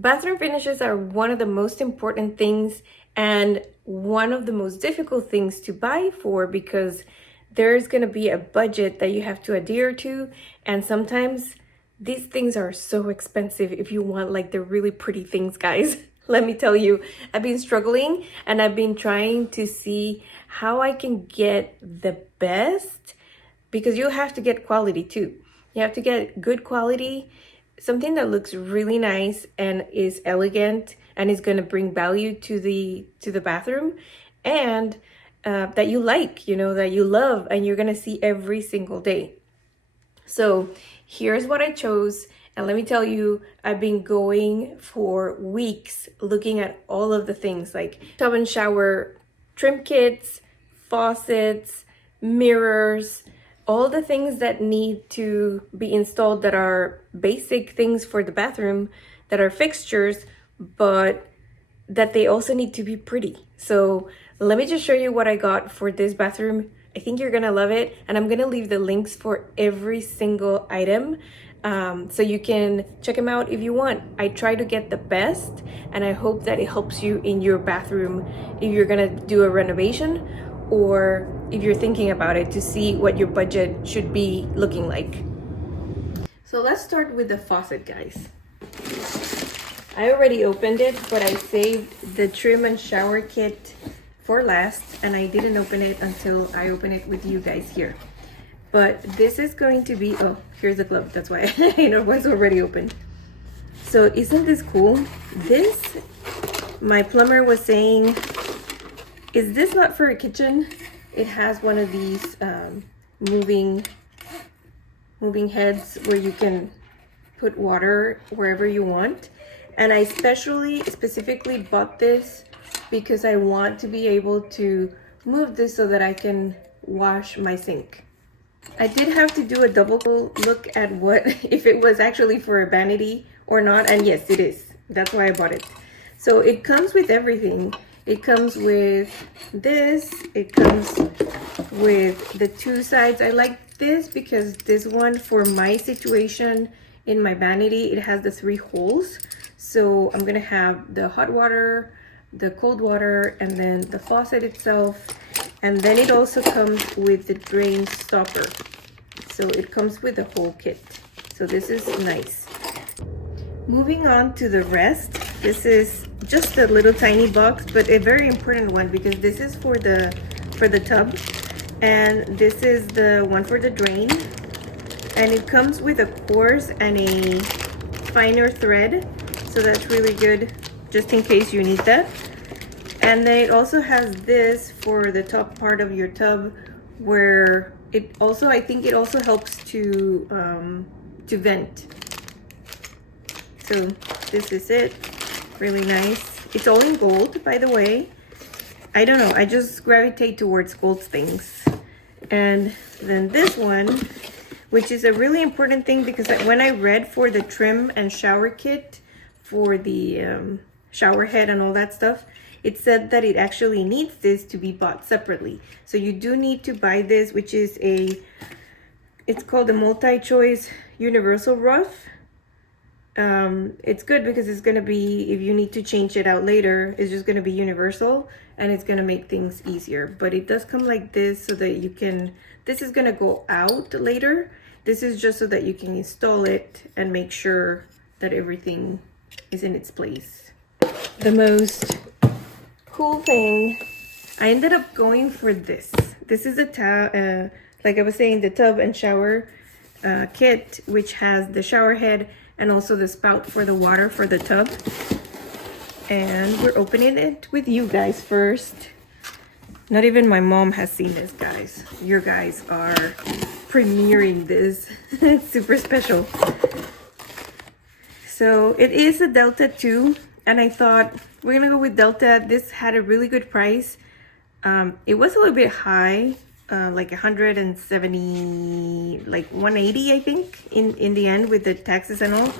Bathroom finishes are one of the most important things and one of the most difficult things to buy for, because there's going to be a budget that you have to adhere to, and sometimes these things are so expensive if you want like the really pretty things, guys. Let me tell you, I've been struggling and I've been trying to see how I can get the best, because you have to get quality too. You have to get good quality, something that looks really nice and is elegant and is going to bring value to the bathroom, and that you like, you know, that you love and you're going to see every single day. So here's what I chose. And let me tell you, I've been going for weeks looking at all of the things like tub and shower trim kits, faucets, mirrors, all the things that need to be installed that are basic things for the bathroom, that are fixtures, but that they also need to be pretty. So let me just show you what I got for this bathroom. I think you're gonna love it, and I'm gonna leave the links for every single item so you can check them out if you want. I try to get the best, and I hope that it helps you in your bathroom if you're gonna do a renovation, or if you're thinking about it, to see what your budget should be looking like. So let's start with the faucet, guys. I already opened it, but I saved the trim and shower kit for last, and I didn't open it until I open it with you guys here. But this is going to be, oh, here's the glove. That's why it was already open. So isn't this cool? This, my plumber was saying, is this not for a kitchen? It has one of these moving heads where you can put water wherever you want. And I specifically bought this because I want to be able to move this so that I can wash my sink. I did have to do a double look at what, if it was actually for a vanity or not, and yes, it is. That's why I bought it. So it comes with everything. It comes with this, it comes with the two sides. I like this because this one, for my situation in my vanity, it has the 3 holes. So I'm gonna have the hot water, the cold water, and then the faucet itself. And then it also comes with the drain stopper. So it comes with the whole kit. So this is nice. Moving on to the rest. This is just a little tiny box, but a very important one, because this is for the tub, and this is the one for the drain, and it comes with a coarse and a finer thread, so that's really good just in case you need that. And then it also has this for the top part of your tub, where it also, I think it also helps to vent. So this is it. Really nice. It's all in gold, by the way. I don't know, I just gravitate towards gold things. And then this one, which is a really important thing, because when I read for the trim and shower kit for the shower head and all that stuff, it said that it actually needs this to be bought separately. So you do need to buy this, which is it's called a multi-choice universal rough. It's good because it's going to be, if you need to change it out later, it's just going to be universal, and it's going to make things easier. But it does come like this, so that you can, this is going to go out later. This is just so that you can install it and make sure that everything is in its place. The most cool thing, I ended up going for this. This is a like I was saying, the tub and shower kit, which has the shower head and also the spout for the water for the tub. And we're opening it with you guys first. Not even my mom has seen this, guys. Your guys are premiering this. It's super special. So it is a Delta 2, and I thought we're gonna go with Delta. This had a really good price. It was a little bit high, like 170, like 180, I think, in the end, with the taxes and all.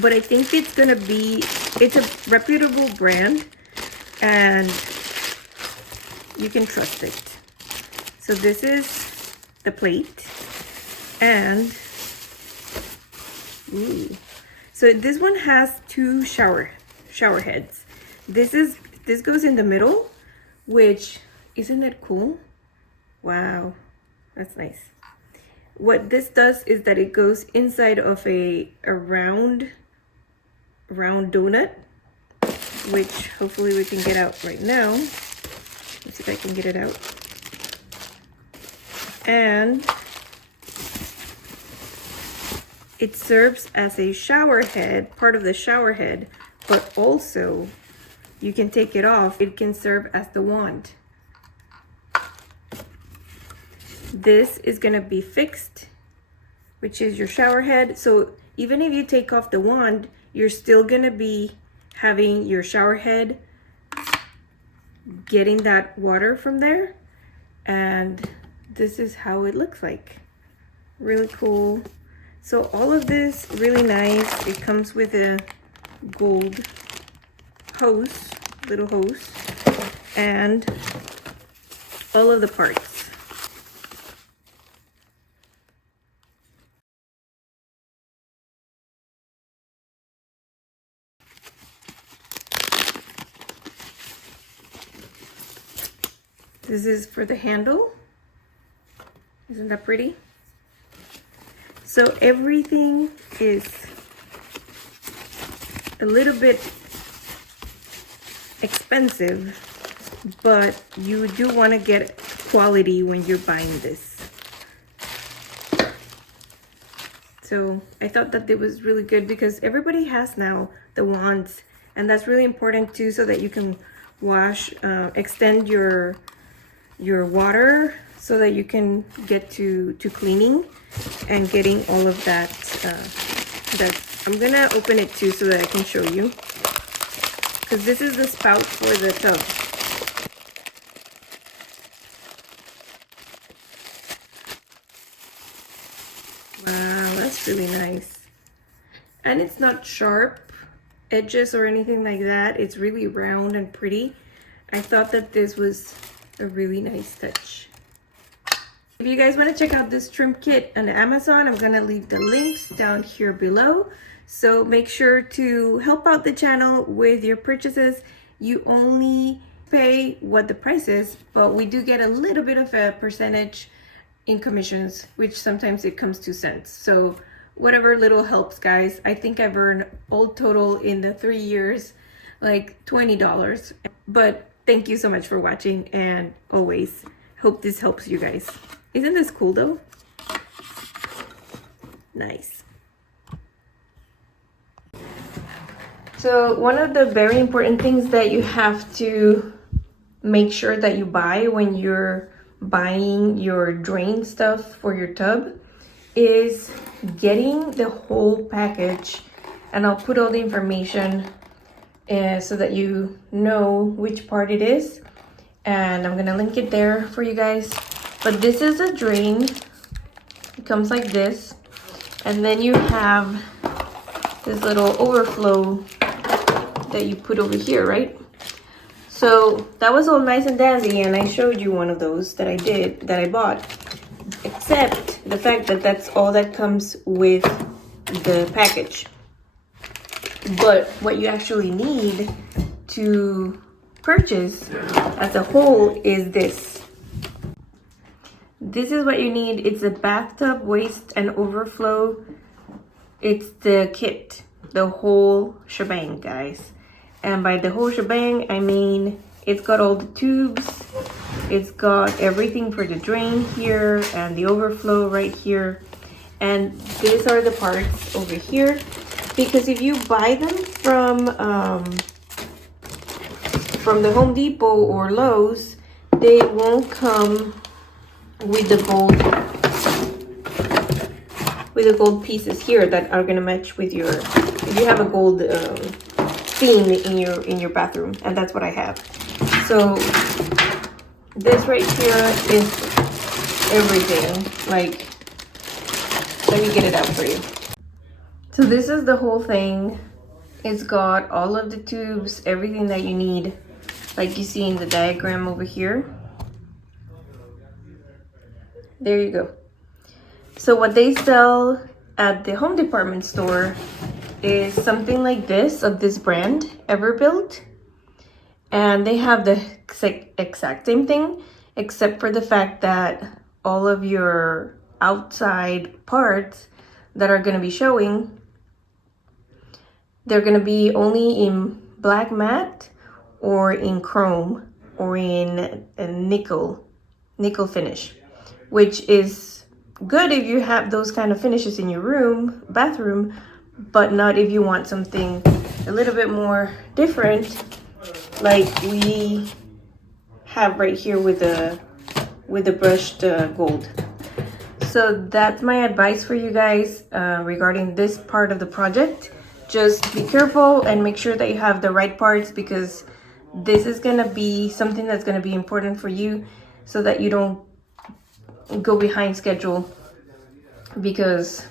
But I think it's gonna be, it's a reputable brand, and you can trust it. So this is the plate, and ooh. So this one has two shower heads. This goes in the middle, which, isn't it cool? Wow, that's nice. What this does is that it goes inside of a round donut, which hopefully we can get out right now. Let's see if I can get it out. And it serves as a shower head, part of the shower head, but also you can take it off. It can serve as the wand. This is gonna be fixed, which is your shower head. So even if you take off the wand, you're still gonna be having your shower head getting that water from there. And this is how it looks like. Really cool. So all of this really nice. It comes with a gold hose, little hose, and all of the parts. This is for the handle. Isn't that pretty? So everything is a little bit expensive, but you do want to get quality when you're buying this. So I thought that it was really good because everybody has now the wands, and that's really important too, so that you can wash, extend your water so that you can get to cleaning and getting all of that. I'm gonna open it too so that I can show you, because this is the spout for the tub. Wow, that's really nice. And it's not sharp edges or anything like that. It's really round and pretty. I thought that this was a really nice touch. If you guys want to check out this trim kit on Amazon, I'm going to leave the links down here below. So make sure to help out the channel with your purchases. You only pay what the price is, but we do get a little bit of a percentage in commissions, which sometimes it comes to cents. So whatever little helps, guys. I think I've earned all total in the 3 years like $20. But thank you so much for watching, and always hope this helps you guys. Isn't this cool though? Nice. So one of the very important things that you have to make sure that you buy when you're buying your drain stuff for your tub is getting the whole package. And I'll put all the information so that you know which part it is. And I'm gonna link it there for you guys. But this is a drain. It comes like this. And then you have this little overflow that you put over here, right? So that was all nice and dandy, and I showed you one of those that I bought. Except the fact that that's all that comes with the package. But what you actually need to purchase as a whole is this. This is what you need. It's a bathtub waste and overflow. It's the kit, the whole shebang, guys. And by the whole shebang, I mean it's got all the tubes, it's got everything for the drain here and the overflow right here. And these are the parts over here. Because if you buy them from the Home Depot or Lowe's, they won't come with the gold pieces here that are gonna match with your, if you have a gold theme in your bathroom, and that's what I have. So this right here is everything. Like, let me get it out for you. So this is the whole thing. It's got all of the tubes, everything that you need, like you see in the diagram over here. There you go. So what they sell at the home department store is something like this, of this brand, Everbuilt. And they have the exact same thing, except for the fact that all of your outside parts that are going to be showing, they're going to be only in black matte or in chrome or in a nickel finish, which is good if you have those kind of finishes in your bathroom, but not if you want something a little bit more different, like we have right here with the brushed gold. So that's my advice for you guys regarding this part of the project. Just be careful and make sure that you have the right parts, because this is gonna be something that's gonna be important for you, so that you don't go behind schedule because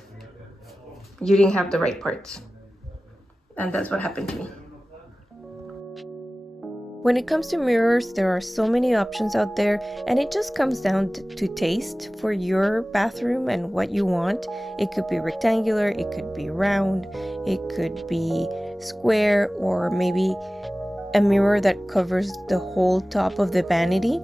you didn't have the right parts. And that's what happened to me. When it comes to mirrors, there are so many options out there, and it just comes down to taste for your bathroom and what you want. It could be rectangular, it could be round, it could be square, or maybe a mirror that covers the whole top of the vanity.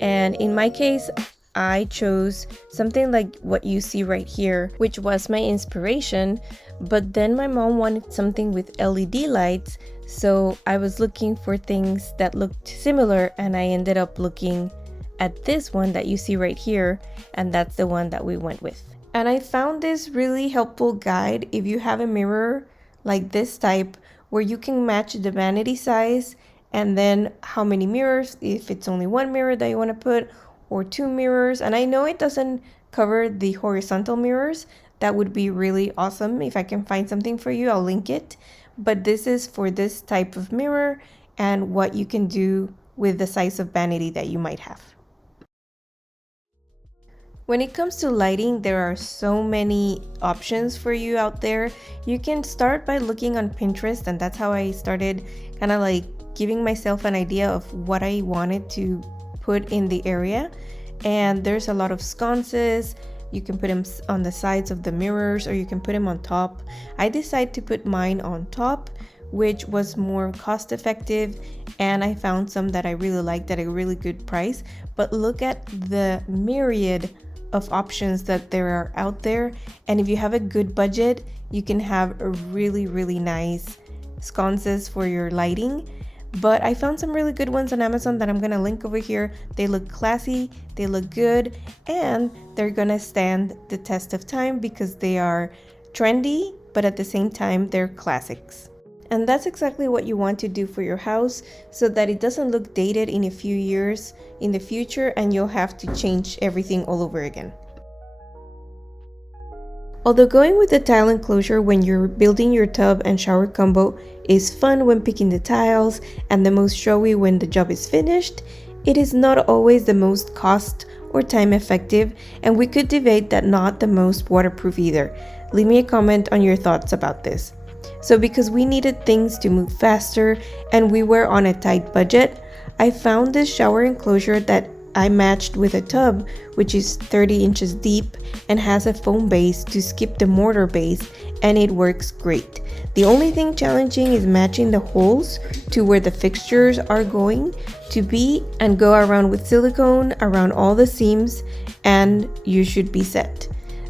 And in my case, I chose something like what you see right here, which was my inspiration. But then my mom wanted something with LED lights, so I was looking for things that looked similar, and I ended up looking at this one that you see right here, and that's the one that we went with. And I found this really helpful guide if you have a mirror like this type, where you can match the vanity size and then how many mirrors, if it's only one mirror that you want to put or two mirrors. And I know it doesn't cover the horizontal mirrors. That would be really awesome. If I can find something for you, I'll link it. But this is for this type of mirror and what you can do with the size of vanity that you might have. When it comes to lighting, there are so many options for you out there. You can start by looking on Pinterest, and that's how I started kind of like giving myself an idea of what I wanted to put in the area. And there's a lot of sconces. You can put them on the sides of the mirrors, or you can put them on top. I decided to put mine on top, which was more cost effective, and I found some that I really liked at a really good price. But look at the myriad of options that there are out there, and if you have a good budget, you can have a really nice sconces for your lighting. But I found some really good ones on Amazon that I'm gonna link over here. They look classy, they look good, and they're gonna stand the test of time because they are trendy, but at the same time they're classics. And that's exactly what you want to do for your house, so that it doesn't look dated in a few years in the future and you'll have to change everything all over again. Although going with the tile enclosure when you're building your tub and shower combo is fun when picking the tiles and the most showy when the job is finished, it is not always the most cost or time effective, and we could debate that not the most waterproof either. Leave me a comment on your thoughts about this. So because we needed things to move faster and we were on a tight budget, I found this shower enclosure that I matched with a tub, which is 30 inches deep and has a foam base to skip the mortar base, and it works great. The only thing challenging is matching the holes to where the fixtures are going to be, and go around with silicone around all the seams, and you should be set.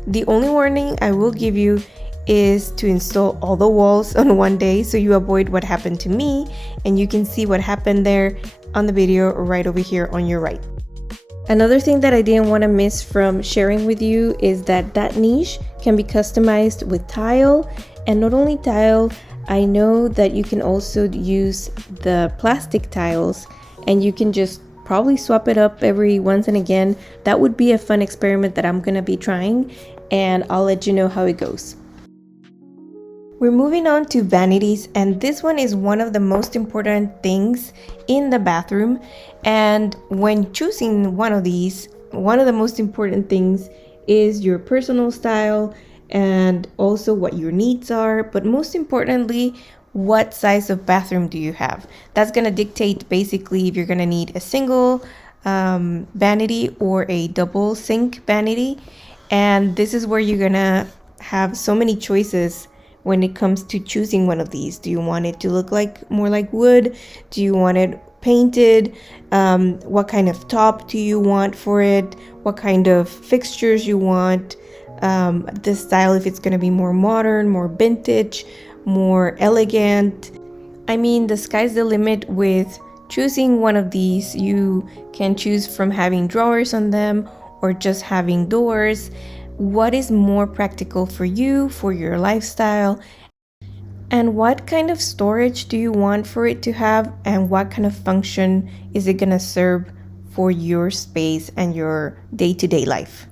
The only warning I will give you is to install all the walls on one day, so you avoid what happened to me, and you can see what happened there on the video right over here on your right. Another thing that I didn't want to miss from sharing with you is that niche can be customized with tile, and not only tile, I know that you can also use the plastic tiles, and you can just probably swap it up every once and again. That would be a fun experiment that I'm gonna be trying, and I'll let you know how it goes. We're moving on to vanities, and this one is one of the most important things in the bathroom. And when choosing one of these, one of the most important things is your personal style and also what your needs are, but most importantly, what size of bathroom do you have? That's gonna dictate basically if you're gonna need a single vanity or a double sink vanity. And this is where you're gonna have so many choices when it comes to choosing one of these. Do you want it to look like more like wood? Do you want it painted? What kind of top do you want for it? What kind of fixtures you want? The style, if it's going to be more modern, more vintage, more elegant. I mean, the sky's the limit with choosing one of these. You can choose from having drawers on them or just having doors. What is more practical for you, for your lifestyle? And what kind of storage do you want for it to have? And what kind of function is it gonna serve for your space and your day-to-day life?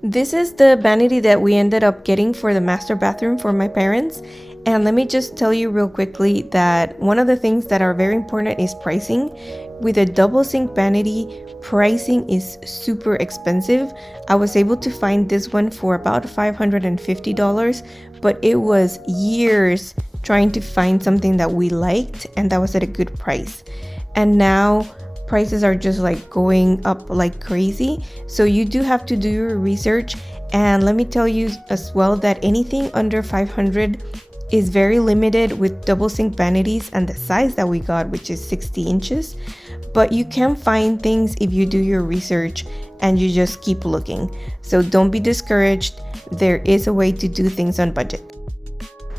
This is the vanity that we ended up getting for the master bathroom for my parents. And let me just tell you real quickly that one of the things that are very important is pricing. With a double sink vanity, pricing is super expensive. I was able to find this one for about $550, but it was years trying to find something that we liked and that was at a good price. And now prices are just like going up like crazy. So you do have to do your research. And let me tell you as well that anything under $500 is very limited with double sink vanities and the size that we got, which is 60 inches. But you can find things if you do your research and you just keep looking. So don't be discouraged. There is a way to do things on budget.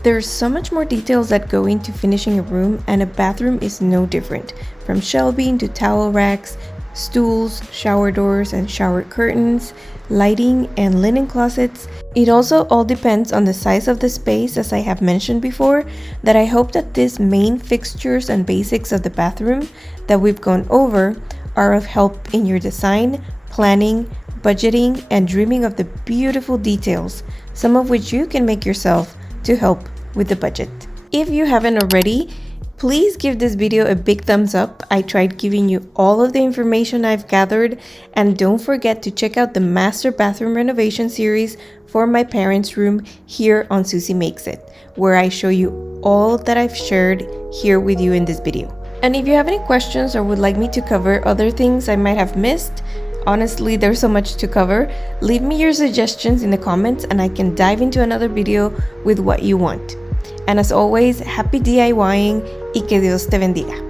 There's so much more details that go into finishing a room, and a bathroom is no different. From shelving to towel racks, stools, shower doors and shower curtains, lighting and linen closets. It also all depends on the size of the space, as I have mentioned before, that I hope that these main fixtures and basics of the bathroom that we've gone over are of help in your design, planning, budgeting, and dreaming of the beautiful details, some of which you can make yourself to help with the budget. If you haven't already, please give this video a big thumbs up. I tried giving you all of the information I've gathered, and don't forget to check out the master bathroom renovation series for my parents' room here on ZussieMakesit, where I show you all that I've shared here with you in this video. And if you have any questions or would like me to cover other things I might have missed, honestly, there's so much to cover. Leave me your suggestions in the comments and I can dive into another video with what you want. And as always, happy DIYing y que Dios te bendiga.